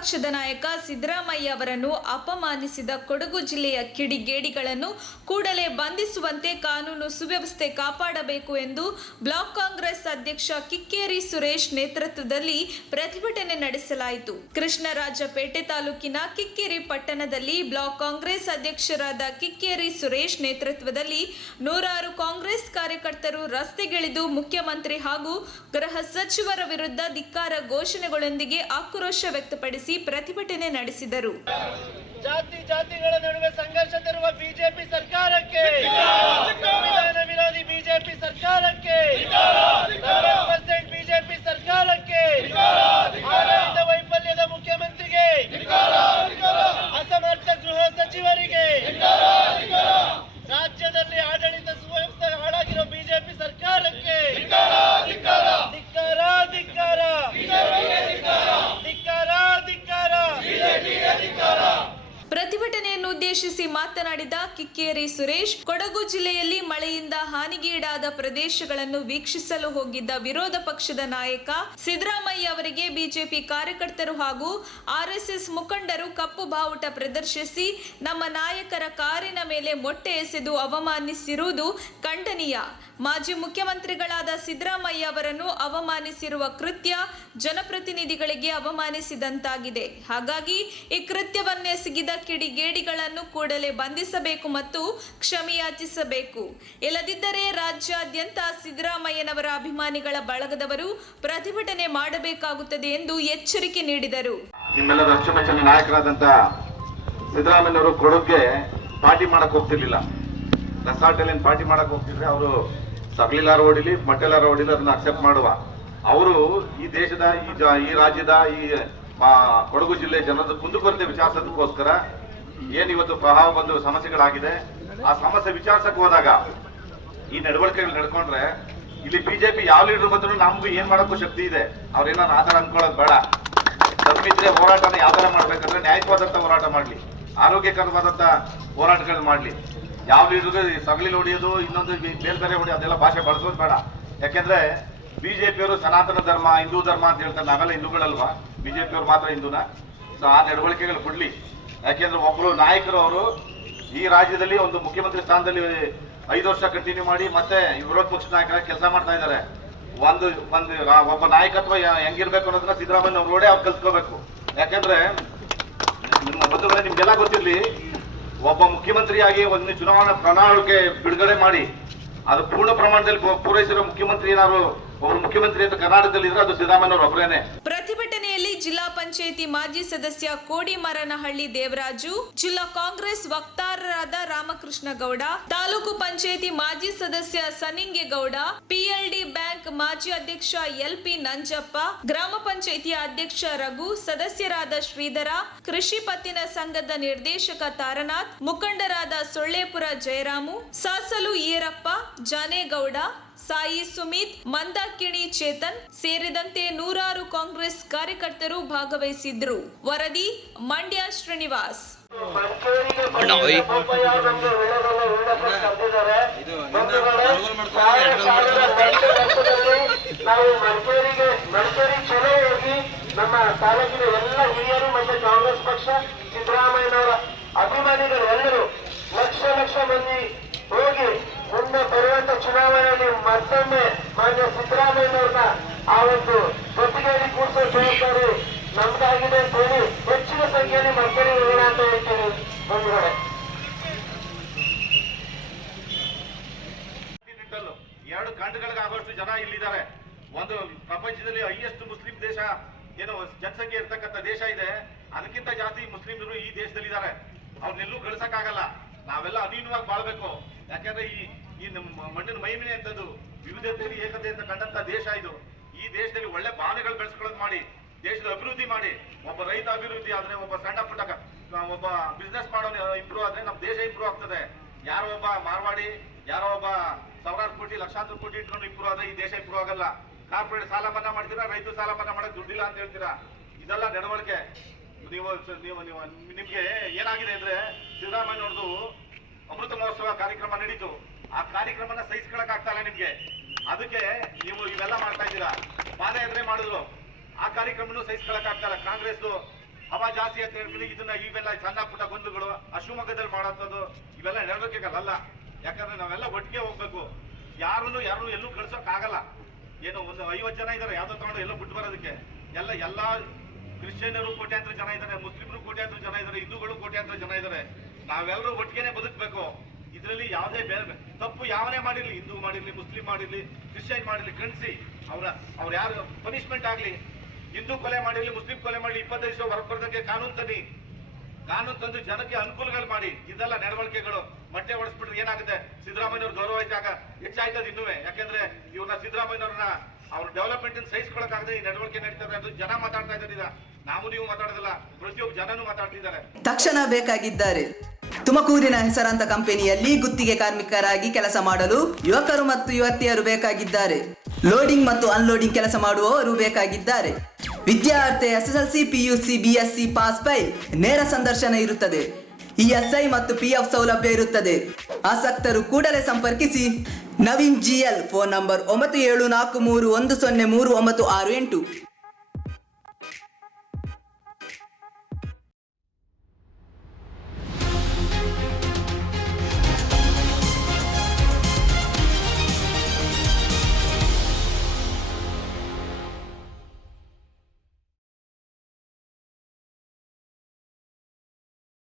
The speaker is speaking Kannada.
ಪಕ್ಷದ ನಾಯಕ ಸಿದ್ದರಾಮಯ್ಯ ಅವರನ್ನು ಅಪಮಾನಿಸಿದ ಕೊಡಗು ಜಿಲ್ಲೆಯ ಕಿಡಿಗೇಡಿಗಳನ್ನು ಕೂಡಲೇ ಬಂಧಿಸುವಂತೆ ಕಾನೂನು ಸುವ್ಯವಸ್ಥೆ ಕಾಪಾಡಬೇಕು ಎಂದು ಬ್ಲಾಕ್ ಕಾಂಗ್ರೆಸ್ ಅಧ್ಯಕ್ಷ ಕಿಕ್ಕೇರಿ ಸುರೇಶ್ ನೇತೃತ್ವದಲ್ಲಿ ಪ್ರತಿಭಟನೆ ನಡೆಸಲಾಯಿತು. ಕೃಷ್ಣರಾಜಪೇಟೆ ತಾಲೂಕಿನ ಕಿಕ್ಕೇರಿ ಪಟ್ಟಣದಲ್ಲಿ ಬ್ಲಾಕ್ ಕಾಂಗ್ರೆಸ್ ಅಧ್ಯಕ್ಷರಾದ ಕಿಕ್ಕೇರಿ ಸುರೇಶ್ ನೇತೃತ್ವದಲ್ಲಿ ನೂರಾರು ಕಾಂಗ್ರೆಸ್ ಕಾರ್ಯಕರ್ತರು ರಸ್ತೆಗಿಳಿದು ಮುಖ್ಯಮಂತ್ರಿ ಹಾಗೂ ಗೃಹ ಸಚಿವರ ವಿರುದ್ಧ ಧಿಕ್ಕಾರ ಘೋಷಣೆಗಳೊಂದಿಗೆ ಆಕ್ರೋಶ ವ್ಯಕ್ತಪಡಿಸಿ ಪ್ರತಿಭಟನೆ ನಡೆಸಿದರು. ಜಾತಿಗಳ ನಡುವೆ ಸಂಘರ್ಷ ತರುವ ಬಿಜೆಪಿ ಸರ್ಕಾರಕ್ಕೆ, ಸಂವಿಧಾನ ವಿರೋಧಿ ಬಿಜೆಪಿ ಸರ್ಕಾರಕ್ಕೆ, 100% ಬಿಜೆಪಿ ಸರ್ಕಾರಕ್ಕೆ, ಆಡಳಿತ ವೈಫಲ್ಯದ ಮುಖ್ಯಮಂತ್ರಿಗೆ, ಅಸಮರ್ಥ ಗೃಹ ಸಚಿವರಿಗೆ, ರಾಜ್ಯದಲ್ಲಿ ಆಡಳಿತ ಸುವ್ಯವಸ್ಥೆ ಹಾಳಾಗಿರೋ ಬಿಜೆಪಿ ಸರ್ಕಾರಕ್ಕೆ ಪ್ರತಿಭಟನೆಯನ್ನು ಉದ್ದೇಶಿಸಿ ಮಾತನಾಡಿದ ಕಿಕ್ಕೇರಿ ಸುರೇಶ್, ಕೊಡಗು ಜಿಲ್ಲೆಯಲ್ಲಿ ಮಳೆಯಿಂದ ಹಾನಿಗೀಡಾದ ಪ್ರದೇಶಗಳನ್ನು ವೀಕ್ಷಿಸಲು ಹೋಗಿದ್ದ ವಿರೋಧ ಪಕ್ಷದ ನಾಯಕ ಸಿದ್ದರಾಮಯ್ಯ ಅವರಿಗೆ ಬಿಜೆಪಿ ಕಾರ್ಯಕರ್ತರು ಹಾಗೂ ಆರ್ಎಸ್ಎಸ್ ಮುಖಂಡರು ಕಪ್ಪು ಬಾವುಟ ಪ್ರದರ್ಶಿಸಿ ನಮ್ಮ ನಾಯಕರ ಕಾರಿನ ಮೇಲೆ ಮೊಟ್ಟೆ ಎಸೆದು ಅವಮಾನಿಸಿರುವುದು ಖಂಡನೀಯ. ಮಾಜಿ ಮುಖ್ಯಮಂತ್ರಿಗಳಾದ ಸಿದ್ದರಾಮಯ್ಯ ಅವರನ್ನು ಅವಮಾನಿಸಿರುವ ಕೃತ್ಯ ಜನಪ್ರತಿನಿಧಿಗಳಿಗೆ ಅವಮಾನಿಸಿದಂತಾಗಿದೆ. ಹಾಗಾಗಿ ಈ ಕೃತ್ಯವನ್ನೆಸಗಿದ ಕಿಡಿಗೇಡಿಗಳನ್ನು ಕೂಡಲೇ ಬಂಧಿಸಬೇಕು ಮತ್ತು ಕ್ಷಮೆಯಾಚಿಸಬೇಕು. ಇಲ್ಲದಿದ್ದರೆ ರಾಜ್ಯಾದ್ಯಂತ ಸಿದ್ದರಾಮಯ್ಯನವರ ಅಭಿಮಾನಿಗಳ ಬಳಗದವರು ಪ್ರತಿಭಟನೆ ಮಾಡಬೇಕಾಗುತ್ತದೆ ಎಂದು ಎಚ್ಚರಿಕೆ ನೀಡಿದರು. ನಿಮ್ಮೆಲ್ಲರ ಅಚ್ಚುಮೆಚ್ಚಿನ ನಾಯಕರಾದಂತ ಸಿದ್ದರಾಮಯ್ಯನವರು ಕೊಡಗ್ಗೆ ಪಾರ್ಟಿ ಮಾಡಕ್ ಹೋಗ್ತಿರ್ಲಿಲ್ಲ. ರೆಸಾರ್ಟಲ್ಲಿ ಪಾರ್ಟಿ ಮಾಡಕ್ ಹೋಗ್ತಿದ್ರೆ ಅವರು ಸಗಲಿಲಾರ ಹೊಡಿಲಿ ಮಟ್ಟೆಲಾರ ಹೊಡಿಲಿ ಅದನ್ನ ಅಕ್ಸೆಪ್ಟ್ ಮಾಡುವ ಅವರು ಈ ದೇಶದ ಈ ರಾಜ್ಯದ ಈ ಕೊಡಗು ಜಿಲ್ಲೆ ಜನರ ಕುಂದುಕೊರತೆ ವಿಚಾರಿಸೋದಕ್ಕೋಸ್ಕರ ಏನ್ ಇವತ್ತು ಪ್ರವಾಹ ಬಂದು ಸಮಸ್ಯೆಗಳಾಗಿದೆ ಆ ಸಮಸ್ಯೆ ವಿಚಾರಿಸಕ್ ಹೋದಾಗ ಈ ನಡವಳಿಕೆಗಳು ನಡ್ಕೊಂಡ್ರೆ ಇಲ್ಲಿ ಬಿಜೆಪಿ ಯಾವ ಲೀಡರ್ ಬಂದ್ರು ನಮ್ಗೂ ಏನ್ ಮಾಡಕ್ಕೂ ಶಕ್ತಿ ಇದೆ. ಅವ್ರೇನಾದ್ರು ಆಧಾರ ಅನ್ಕೊಳ್ಳೋದು ಬೇಡ. ತಪ್ಪಿದ್ರೆ ಹೋರಾಟನ ಯಾವ ತರ ಮಾಡ್ಬೇಕಂದ್ರೆ ನ್ಯಾಯವಾದಂತ ಹೋರಾಟ ಮಾಡ್ಲಿ, ಆರೋಗ್ಯಕರವಾದಂತ ಹೋರಾಟಗಳು ಮಾಡ್ಲಿ. ಯಾವ ಲೀಡರ್ಗೆ ಸಗಲಿ ಹೊಡಿಯೋದು ಇನ್ನೊಂದು ಬೇರೆ ಬೇರೆ ಹೊಡಿ ಅದೆಲ್ಲ ಭಾಷೆ ಬಳಸೋದು ಬೇಡ. ಯಾಕೆಂದ್ರೆ ಬಿಜೆಪಿಯವರು ಸನಾತನ ಧರ್ಮ ಹಿಂದೂ ಧರ್ಮ ಅಂತ ಹೇಳ್ತಾರೆ. ನಾವೆಲ್ಲ ಹಿಂದೂಗಳಲ್ವಾ? ಬಿಜೆಪಿಯವರು ಮಾತ್ರ ಹಿಂದೂನ? ಸೊ ಆ ನಡವಳಿಕೆಗಳು ಬಿಡ್ಲಿ. ಯಾಕೆಂದ್ರೆ ಒಬ್ಬರು ನಾಯಕರು ಅವರು ಈ ರಾಜ್ಯದಲ್ಲಿ ಒಂದು ಮುಖ್ಯಮಂತ್ರಿ ಸ್ಥಾನದಲ್ಲಿ 5 ವರ್ಷ ಕಂಟಿನ್ಯೂ ಮಾಡಿ ಮತ್ತೆ ವಿರೋಧ ಪಕ್ಷದ ನಾಯಕರಾಗಿ ಕೆಲಸ ಮಾಡ್ತಾ ಇದ್ದಾರೆ. ಒಬ್ಬ ನಾಯಕತ್ವ ಹೆಂಗಿರ್ಬೇಕು ಅನ್ನೋದನ್ನ ಸಿದ್ದರಾಮಯ್ಯ ಅವ್ರು ನೋಡಿ ಅವ್ರು ಕಲ್ತ್ಕೋಬೇಕು. ಯಾಕೆಂದ್ರೆ ಬಂಧುಗಳೇ, ನಿಮ್ಗೆಲ್ಲ ಗೊತ್ತಿರ್ಲಿ, ಒಬ್ಬ ಮುಖ್ಯಮಂತ್ರಿಯಾಗಿ ಒಂದು ಚುನಾವಣಾ ಪ್ರಣಾಳಿಕೆ ಬಿಡುಗಡೆ ಮಾಡಿ ಅದು ಪೂರ್ಣ ಪ್ರಮಾಣದಲ್ಲಿ ಪೂರೈಸಿರೋ ಮುಖ್ಯಮಂತ್ರಿ ಏನಾದ್ರು ಒಬ್ಬರು ಮುಖ್ಯಮಂತ್ರಿ ಅಂತ ಕರ್ನಾಟಕದಲ್ಲಿ ಇದ್ರೆ ಅದು ಸಿದ್ದರಾಮಯ್ಯನವರು ಒಬ್ಬರೇನೆ. ಪ್ರತಿಭಟನೆಯಲ್ಲಿ ಜಿಲ್ಲಾ ಪಂಚಾಯಿತಿ ಮಾಜಿ ಸದಸ್ಯ ಕೋಡಿಮರನಹಳ್ಳಿ ದೇವರಾಜು, ಜಿಲ್ಲಾ ಕಾಂಗ್ರೆಸ್ ವಕ್ತಾರರಾದ ರಾಮಕೃಷ್ಣ ಗೌಡ, ತಾಲೂಕು ಪಂಚಾಯಿತಿ ಮಾಜಿ ಸದಸ್ಯ ಸನಿಂಗೇಗೌಡ, ಪಿಎಲ್ಡಿ ಬ್ಯಾಂಕ್ ಮಾಜಿ ಅಧ್ಯಕ್ಷ ಎಲ್ಪಿ ನಂಜಪ್ಪ, ಗ್ರಾಮ ಪಂಚಾಯಿತಿಯ ಅಧ್ಯಕ್ಷ ರಘು, ಸದಸ್ಯರಾದ ಶ್ರೀಧರ, ಕೃಷಿ ಪತ್ತಿನ ಸಂಘದ ನಿರ್ದೇಶಕ ತಾರನಾಥ್, ಮುಖಂಡರಾದ ಸೊಳ್ಳೆಪುರ ಜಯರಾಮು, ಸಾಸಲು ಈರಪ್ಪ, ಜಾನೇಗೌಡ, ಸಾಯಿ ಸುಮಿತ್, ಮಂದಾಕಿಣಿ ಚೇತನ್ ಸೇರಿದಂತೆ ನೂರಾರು ಕಾಂಗ್ರೆಸ್ ಕಾರ್ಯಕರ್ತರು ಭಾಗವಹಿಸಿದ್ರು. ವರದಿ ಮಂಡ್ಯ ಶ್ರೀನಿವಾಸ್. ನಮ್ಮ ತಾಲೂಕಿನ ಎಲ್ಲ ಹಿರಿಯರು ಮತ್ತು ಕಾಂಗ್ರೆಸ್ ಪಕ್ಷ ಸಿದ್ದರಾಮಯ್ಯನವರ ಅಭಿಮಾನಿಗಳು ಎಲ್ಲರೂ ಲಕ್ಷ ಮಂದಿ ಹೋಗಿ ಮುಂದೆ ಬರುವಂತ ಚುನಾವಣೆಯಲ್ಲಿ ಮತ್ತೊಮ್ಮೆ ಮಾನ್ಯ ಸಿದ್ದರಾಮಯ್ಯನವ್ರನ್ನ ಆ ಒಂದು ಜೊತೆಗೆ ಕೂಡಿಸೋ ಜವಾಬ್ದಾರಿ ನಮ್ದಾಗಿದೆ ಅಂತ ಹೇಳಿ ಹೆಚ್ಚಿನ ಸಂಖ್ಯೆಯಲ್ಲಿ ಮಕ್ಕಳಿಗೆ ಹೋಗೋಣ ಅಂತ ಹೇಳ್ತೀನಿ. ಬಂಧುಗಳೇ, 2 ಗಂಟೆಗಳಿಗೆ ಆಗೋಷ್ಟು ಜನ ಇಲ್ಲಿದ್ದಾರೆ. ಒಂದು ಪ್ರಪಂಚದಲ್ಲಿ ಹೈಯೆಸ್ಟ್ ಮುಸ್ಲಿಂ ದೇಶ ಏನು ಜನಸಂಖ್ಯೆ ಇರ್ತಕ್ಕಂಥ ದೇಶ ಇದೆ, ಅದಕ್ಕಿಂತ ಜಾಸ್ತಿ ಮುಸ್ಲಿಮರು ಈ ದೇಶದಲ್ಲಿದ್ದಾರೆ. ಅವ್ರನ್ನೆಲ್ಲೂ ಕಳ್ಸಕ್ಕಾಗಲ್ಲ. ನಾವೆಲ್ಲ ಅಧೀನವಾಗಿ ಬಾಳ್ಬೇಕು. ಯಾಕಂದ್ರೆ ಈ ನಮ್ಮ ಮಣ್ಣಿನ ಮಹಿಮೆ ಅಂತದ್ದು ವಿವಿಧತೆಯಲ್ಲಿ ಏಕತೆ ಅಂತ ಕಂಡಂತ ದೇಶ ಇದು. ಈ ದೇಶದಲ್ಲಿ ಒಳ್ಳೆ ಭಾವನೆಗಳು ಬೆಳೆಸ್ಕೊಳ್ಳೋದು ಮಾಡಿ, ದೇಶದ ಅಭಿವೃದ್ಧಿ ಮಾಡಿ, ಒಬ್ಬ ರೈತ ಅಭಿವೃದ್ಧಿ ಆದ್ರೆ, ಒಬ್ಬ ಸಣ್ಣ ಪುಟ್ಟ ಒಬ್ಬ ಬಿಸ್ನೆಸ್ ಮಾಡೋನು ಇಂಪ್ರೂವ್ ಆದ್ರೆ ನಮ್ಮ ದೇಶ ಇಂಪ್ರೂವ್ ಆಗ್ತದೆ. ಯಾರೋ ಒಬ್ಬ ಮಾರ್ವಾಡಿ, ಯಾರೋ ಒಬ್ಬ ಸಾವಿರಾರು ಕೋಟಿ ಲಕ್ಷಾಂತರ ಕೋಟಿ ಇಟ್ಕೊಂಡು ಇಂಪ್ರೂವ್ ಆದ್ರೆ ಈ ದೇಶ ಇಂಪ್ರೂವ್ ಆಗಲ್ಲ. ಕಾರ್ಪೊರೇಟ್ ಸಾಲ ಮನ್ನಾ ಮಾಡ್ತೀರಾ, ರೈತ ಸಾಲ ಮನ್ನಾ ಮಾಡಕ್ ದುಡ್ಡಿಲ್ಲ ಅಂತ ಹೇಳ್ತೀರಾ. ಇದೆಲ್ಲ ನಡವಳಿಕೆ. ನಿಮ್ಗೆ ಏನಾಗಿದೆ ಅಂದ್ರೆ ಸಿದ್ದರಾಮಯ್ಯನವ್ರದ್ದು ಅಮೃತ ಮಹೋತ್ಸವ ಕಾರ್ಯಕ್ರಮ ನಡೀತು. ಆ ಕಾರ್ಯಕ್ರಮನ ಸಹಿಸ್ಕೊಳಕ್ ಆಗ್ತಾ ಇಲ್ಲ ನಿಮ್ಗೆ. ಅದಕ್ಕೆ ನೀವು ಇವೆಲ್ಲ ಮಾಡ್ತಾ ಇದ್ದೀರಾ. ಪಾದಯಾತ್ರೆ ಮಾಡಿದ್ರು, ಆ ಕಾರ್ಯಕ್ರಮನೂ ಸಹಿಸ್ಕೊಳಕ್ ಆಗ್ತಾ ಇಲ್ಲ. ಕಾಂಗ್ರೆಸ್ ಹವಾ ಜಾಸ್ತಿ ಅಂತ ಹೇಳ್ಬಿಟ್ಟು ಇದನ್ನ ಇವೆಲ್ಲ ಸಣ್ಣ ಪುಟ್ಟ ಗೊಂದಲಗಳು ಅಶುಮಗದಲ್ಲಿ ಮಾಡೋದು ಇವೆಲ್ಲ ನೆರವೇರಿಕೆಗಳಲ್ಲ. ಯಾಕಂದ್ರೆ ನಾವೆಲ್ಲ ಒಟ್ಟಿಗೆ ಹೋಗ್ಬೇಕು. ಯಾರನ್ನು ಎಲ್ಲೂ ಕಳ್ಸೋಕ್ ಆಗಲ್ಲ. ಏನು ಒಂದು 50 ಜನ ಇದಾರೆ ಯಾವ್ದೋ ತಗೊಂಡು ಎಲ್ಲೋ ಬಿಟ್ಟು ಬರೋದಕ್ಕೆ. ಎಲ್ಲಾ ಕ್ರಿಶ್ಚಿಯನ್ನರು ಕೋಟ್ಯಾಂತರ ಜನ ಇದ್ದಾರೆ, ಮುಸ್ಲಿಮರು ಕೋಟ್ಯಾಂತರ ಜನ ಇದ್ದಾರೆ, ಹಿಂದೂಗಳು ಕೋಟ್ಯಾಂತರ ಜನ ಇದ್ದಾರೆ. ನಾವೆಲ್ಲರೂ ಒಟ್ಟಿಗೆನೆ ಬದುಕಬೇಕು. ಇದರಲ್ಲಿ ಯಾವುದೇ ಬೇರೆ ತಪ್ಪು ಯಾವನೇ ಮಾಡಿರ್ಲಿ, ಹಿಂದೂ ಮಾಡಿರ್ಲಿ, ಮುಸ್ಲಿಂ ಮಾಡಿರ್ಲಿ, ಕ್ರಿಶ್ಚಿಯನ್ ಮಾಡಿರ್ಲಿ, ಖಂಡಿಸಿ ಅವ್ರು ಯಾರು ಪನಿಷ್ಮೆಂಟ್ ಆಗ್ಲಿ. ಹಿಂದೂ ಕೊಲೆ ಮಾಡಿರ್ಲಿ, ಮುಸ್ಲಿಂ ಕೊಲೆ ಮಾಡಲಿ, 25 ವರ್ಷ ಹೊರಬರ್ದಕ್ಕೆ ಕಾನೂನು ತಂದು ಜನಕ್ಕೆ ಅನುಕೂಲಗಳು ಮಾಡಿ. ಇದೆಲ್ಲ ನಡವಳಿಕೆಗಳು ಮೊಟ್ಟೆ ಹೊಡೆಸ್ಬಿಟ್ರೆ ಏನಾಗುತ್ತೆ? ಸಿದ್ದರಾಮಯ್ಯವ್ರ ಗೌರವ ಹೆಚ್ಚಾಯ್ತದ ಇನ್ನುವೆ. ಯಾಕೆಂದ್ರೆ ಇವ್ರನ್ನ ಸಿದ್ದರಾಮಯ್ಯವ್ರನ್ನ ಅವ್ರ ಡೆವಲಪ್ಮೆಂಟ್ ಸಹಿಸ್ಕೊಳಕ್ಕಾಗದೆ ಈ ನಡವಳಿಕೆ ನಡೀತಾರೆ ಅಂತ ಜನ ಮಾತಾಡ್ತಾ ಇದ್ದಾರೆ. ನಾವು ನೀವು ಮಾತಾಡೋದಿಲ್ಲ, ಪ್ರತಿಯೊಬ್ಬ ಜನನು ಮಾತಾಡ್ತಿದ್ದಾರೆ. ತಕ್ಷಣ ಬೇಕಾಗಿದ್ದಾರೆ. ತುಮಕೂರಿನ ಹೆಸರಾಂತ ಕಂಪನಿಯಲ್ಲಿ ಗುತ್ತಿಗೆ ಕಾರ್ಮಿಕರಾಗಿ ಕೆಲಸ ಮಾಡಲು ಯುವಕರು ಮತ್ತು ಯುವತಿಯರು ಬೇಕಾಗಿದ್ದಾರೆ. ಲೋಡಿಂಗ್ ಮತ್ತು ಅನ್ಲೋಡಿಂಗ್ ಕೆಲಸ ಮಾಡುವವರು ಬೇಕಾಗಿದ್ದಾರೆ. ವಿದ್ಯಾರ್ಥಿ SSLC, PUC, BSc pass file. ನೇರ ಸಂದರ್ಶನ ಇರುತ್ತದೆ. ESI ಮತ್ತು PF ಸೌಲಭ್ಯ ಇರುತ್ತದೆ. ಆಸಕ್ತರು ಕೂಡಲೇ ಸಂಪರ್ಕಿಸಿ. Naveen GL, phone number 9743103968.